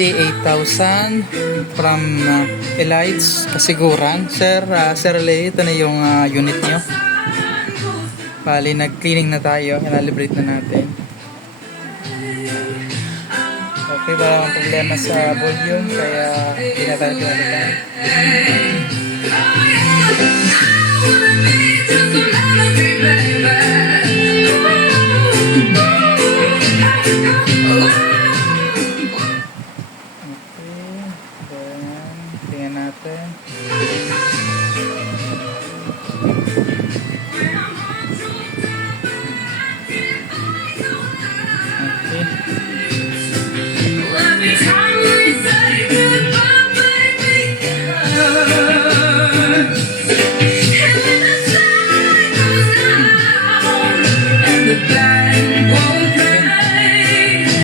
MC8000 from Elites, Kasiguran. Sir Lee, ito na yung unit nyo. Bali, nag-cleaning na tayo. Kinalibrate na natin. Okay, wala akong problema sa volume, kaya hindi na tayo pinalitan.